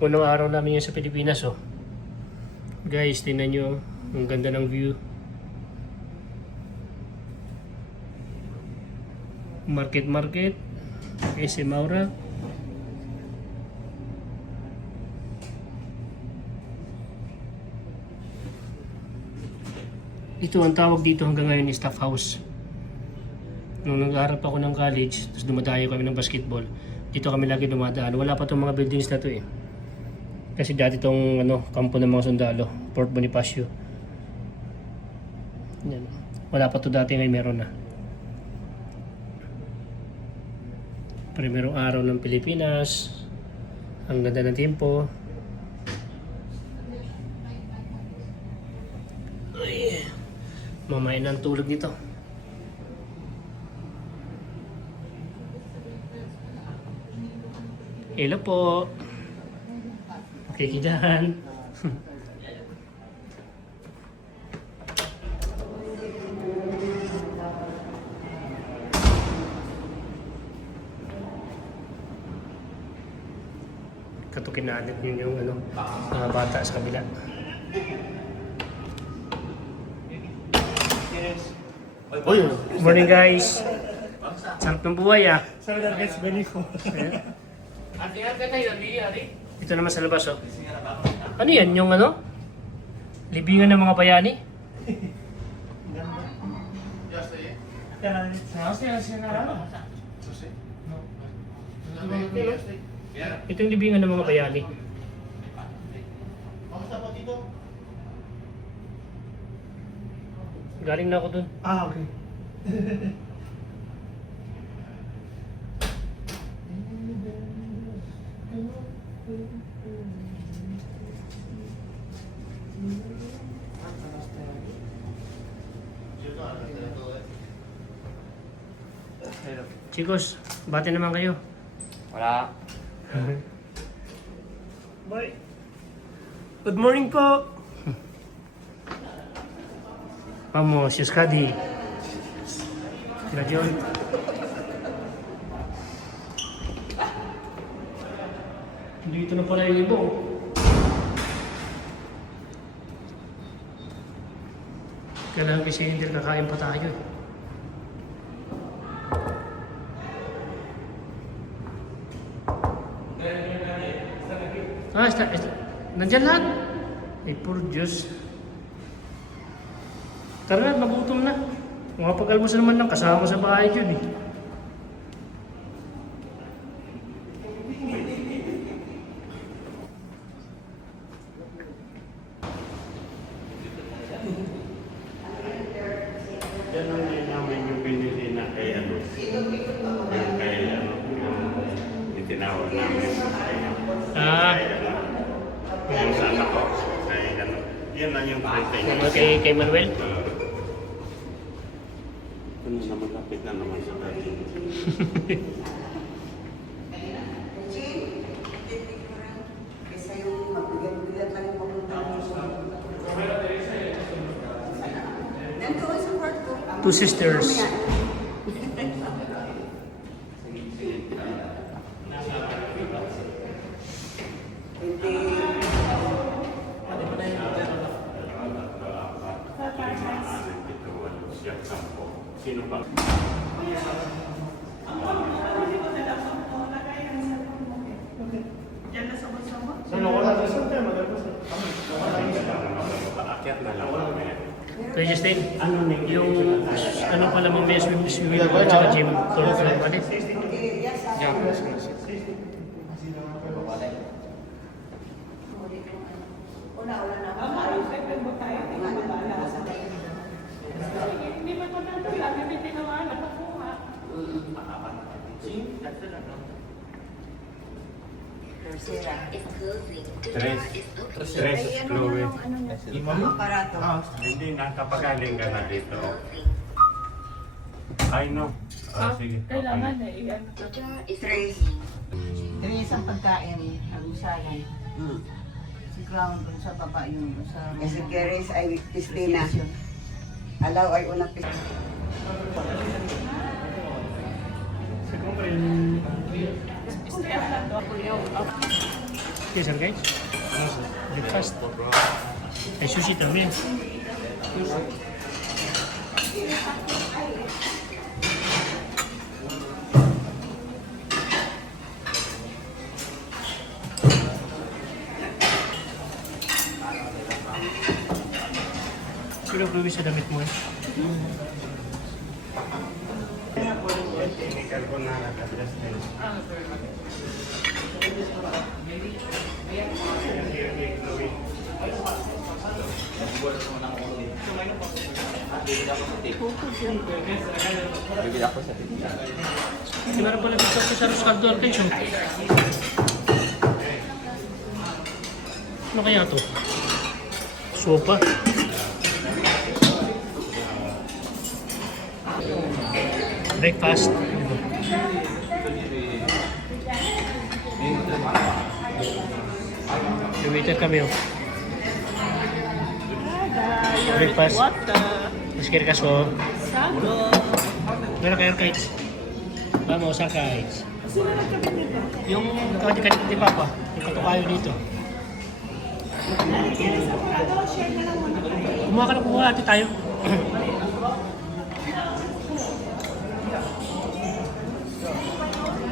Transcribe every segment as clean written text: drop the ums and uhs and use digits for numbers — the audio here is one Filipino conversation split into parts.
Unang araw namin yun sa Pilipinas, oh. Guys, tingnan nyo. Ang ganda ng view. Market. SM Maura. Ito ang tawag dito hanggang ngayon is staff house. Nung nag-aaral ako ng college, tapos dumadayo kami ng basketball, dito kami lagi dumadaan. Wala pa itong mga buildings na to eh. Kasi dati itong kampo ng mga sundalo, Fort Bonifacio. Yan. Wala pa to dati, ngayon meron na. Primerong araw ng Pilipinas. Ang ganda ng tempo. Ay, mamain ang tulog nito. Hello po. Okay, dyan. Katukin natin yun yung mga bata sa kabila. Uy, morning guys. Sarap ng buhay ah. Ito naman sa labas, oh. Ano yan? Yung libingan ng mga bayani? Ito yung libingan ng mga bayani. Galing na ako dun. Ah, okay. Chicos, bati naman kayo. Wala. Bye. Good morning po. Vamos, Yuskadi. Graduate. Dito na pala yung ibong. Kailangan kasi hindi kakain pa tayo. Nandyan lahat. Ay, puro Diyos. Tara na, magutom na. Mga pag-almusal naman lang, kasama sa bahay yun eh. Yan ang namin yung pinili na kay yung itinawag namin yung sa anak ko. Yan lang yung protein. Kay Manuel? Ano naman, lapit na naman sa dati. Two sisters. Sino ba? Kaya Justin, yung pala mamaya swimming pool at saka gym. Tulog ka lang ulit. Tres, Chloe. Hindi na, kapag galing ka na dito. Ay, no. Sige. Kailangan na iyan. Tres ang pagkain, alusalan. Si Crown dun sa baba yung sa... Kasi Keres ay Pistina. Alaw ay unang Pistina. Okay, sir, guys. Breakfast. Ay, sushi también. Pero pwede sa damit mo eh. Meron pala dito ako sa Roscaldo Arcade. Ano kaya to? Sopa. Breakfast. Waiter kami oh. Breakfast. Maskir kaso. Meron kayo kites. Vamos sa kites. Yung kawadi-kadit ni Papa. Yung katukayo dito. Kumuha ka na kumuha natin tayo.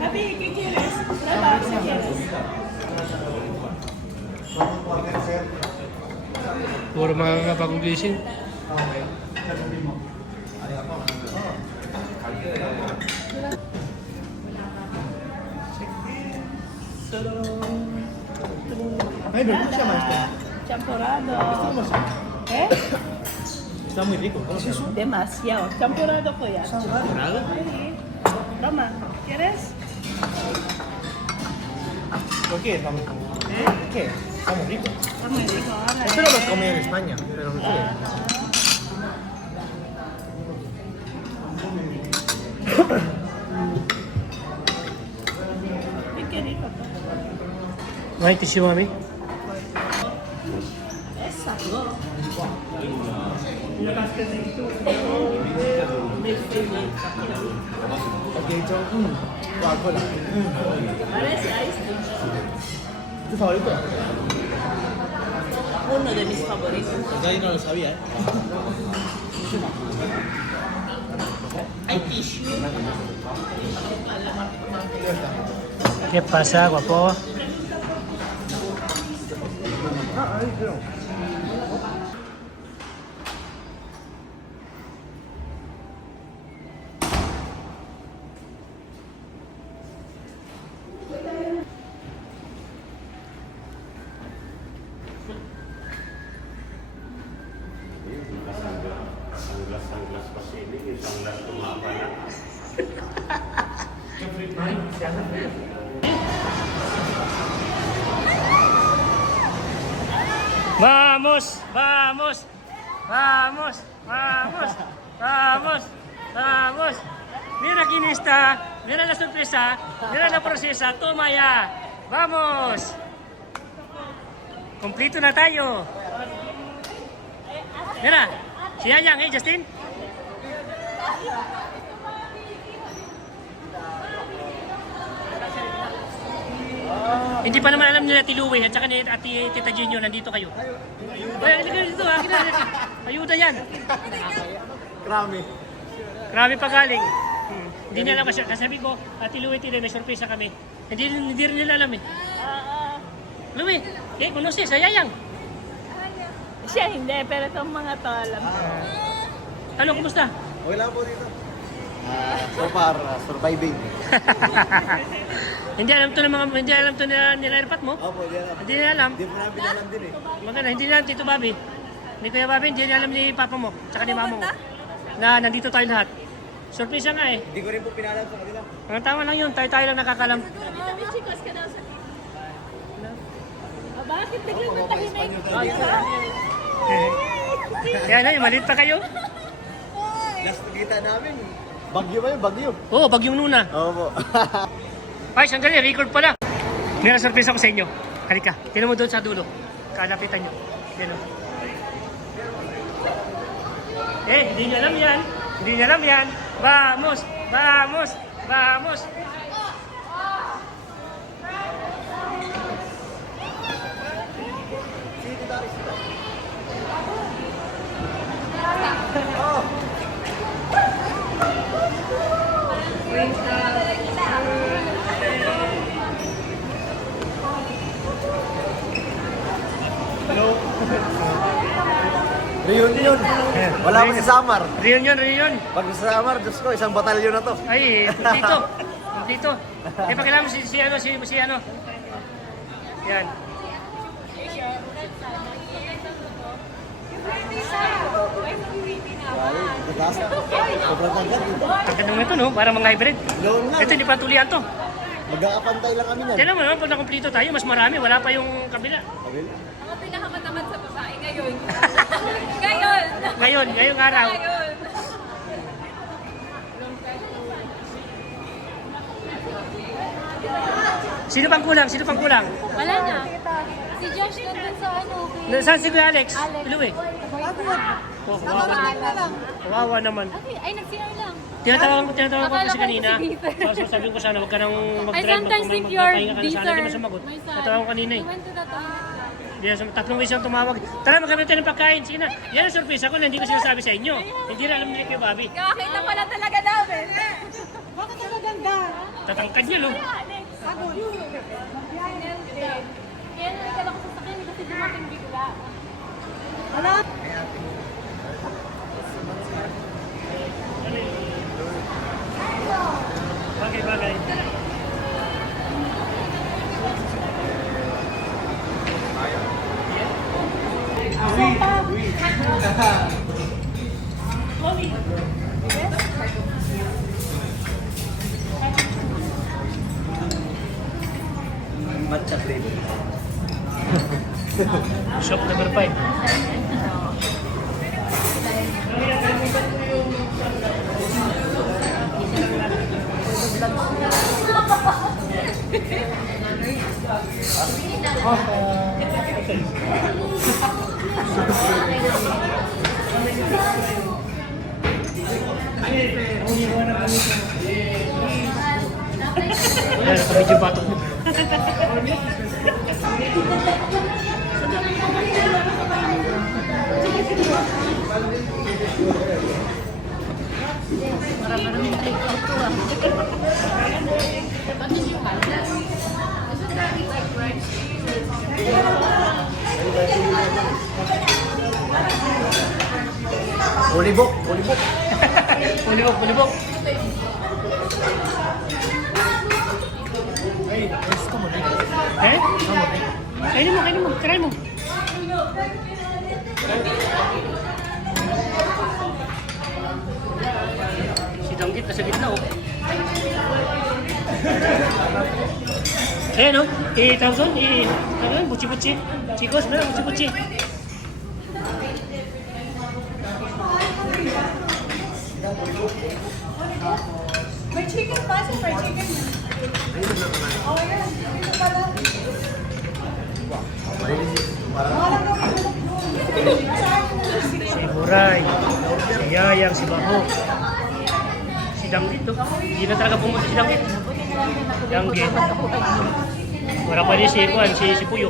Happy, ¿qué quieres? Prueba, si quieres. Puro mga bagong gising. Ay, me gusta más esto. Champurrado. ¿Eh? Está muy rico. ¿Cómo se llama? Demasiado. Champurrado ko yan. ¿Champurrado? Sí. Toma, ¿quieres? ¿Por qué? Está muy ¿Qué? Está muy rico. Está muy rico. Ahora, Esto no lo comí en España, pero ¿qué? Qué rico. May tissue, mami. Esa. Coca-Cola. Parece ice cream. ¿Tu favorito? Uno de mis favoritos. Yo no lo sabía, Hay tissue. ¿Qué pasa, guapo? Sanglas pa sila, yung sanglas tumapa na. Vamos, vamos, vamos, vamos, vamos, vamos. Mira quién está, mira la sorpresa, mira la procesa, toma ya. Vamos. Kompleto na tayo. Mira, si Yayang, Justin? Hindi pa naman alam nila Tiluwi at saka ni Ate Tita Jinyo nandito kayo. Ay, halika dito ha. Ayuda yan. Krami. Grabe pa galing. Hindi nila alam kasi sabi ko, Ate Louie, may sorpresa kami. Hindi rin nila alam eh. Louie, conoces a Yayang? Siya hindi, pero itong mga to alam ko. Ano, kumusta? Okay lang po dito. So far, surviving. Hindi alam to ng mga hindi alam to nila airpat mo? Opo, di alam. Hindi nila alam. Hindi po namin alam din eh. Maganda, hindi nila Tito Bobby. Ni Kuya Bobby, hindi nila alam ni Papa mo, tsaka ni Mama mo. Na nandito tayo lahat. Surprise nga eh. Hindi ko rin po pinalam sa kanila. Ang tama lang yun, tayo lang nakakalam. Chicos ka daw sa... Bakit biglang matahimik? Kaya na, maliit pa kayo. Last kita namin. Bagyo ba yun? Bagyo. Oo, bagyong Nuna. Opo. Ay, sandali, record pala. May surprise ako sa inyo. Halika, tinan mo doon sa dulo. Kalapitan nyo. Yan o. Hindi niya alam yan. Hindi niya alam yan. Vamos! Vamos! Vamos! Reunion. Wala ko sa Samar. Reunion. Pag sa Samar, Diyos ko, isang batalyon na to. Ay, dito. Eh, pakialam mo si ano. Yan. Sobrang tangkat. Ang ganda mo ito, no? Para mga hybrid. Noon nga, Ito, hindi pa tulian to. magkakapantay lang kami nan. Tignan mo naman, pag nakumplito tayo, mas marami. Wala pa yung kabila. Mga pinakamatamat sa babae ngayon. Ngayong araw. Sino pang kulang? Wala na. Si Josh nandun sa ano. Saan si Kuya Alex? Iluwi. Oh, kawawa naman. Ay, nag-CR lang. Tinatawag ko kasi Akala ko kanina. si Peter. So sabi ko sana, huwag ka nang I mag-drive. sometimes think you're magpapahinga ka na sana, hindi mo sumagot. my son. Natawag ko kanina eh. We went to the toilet. Yes, tatlong isang tumawag. Tara, magkabit tayo ng pagkain. Sige na. Yan ang surprise ako na hindi ko sinasabi sa inyo. Hindi na alam ni Kuya Bobby. Kakakita pala talaga namin. Bakit ang maganda? Tatangkad niya, no? Kaya nalagyan ako sa sakyan kasi dumating bigla. Ano? Bagay. Matcha flavor. Shop number 5. Ayan, medyo batok mo. Ulibok. Pulibok. Eh? Kainin mo. Try mo. Si Danggit nasa gitna, oh. Ayan, oh. Tawag doon, buchi-buchi. Chicos, buchi-buchi. May chicken pa sa fried chicken. Oh, yan. Ito pala. Si Buray, si Yayang, si Baho. Si Danggit, oh. Hindi na talaga pumunta si Danggit. Danggit. Wala pa rin si Puyo.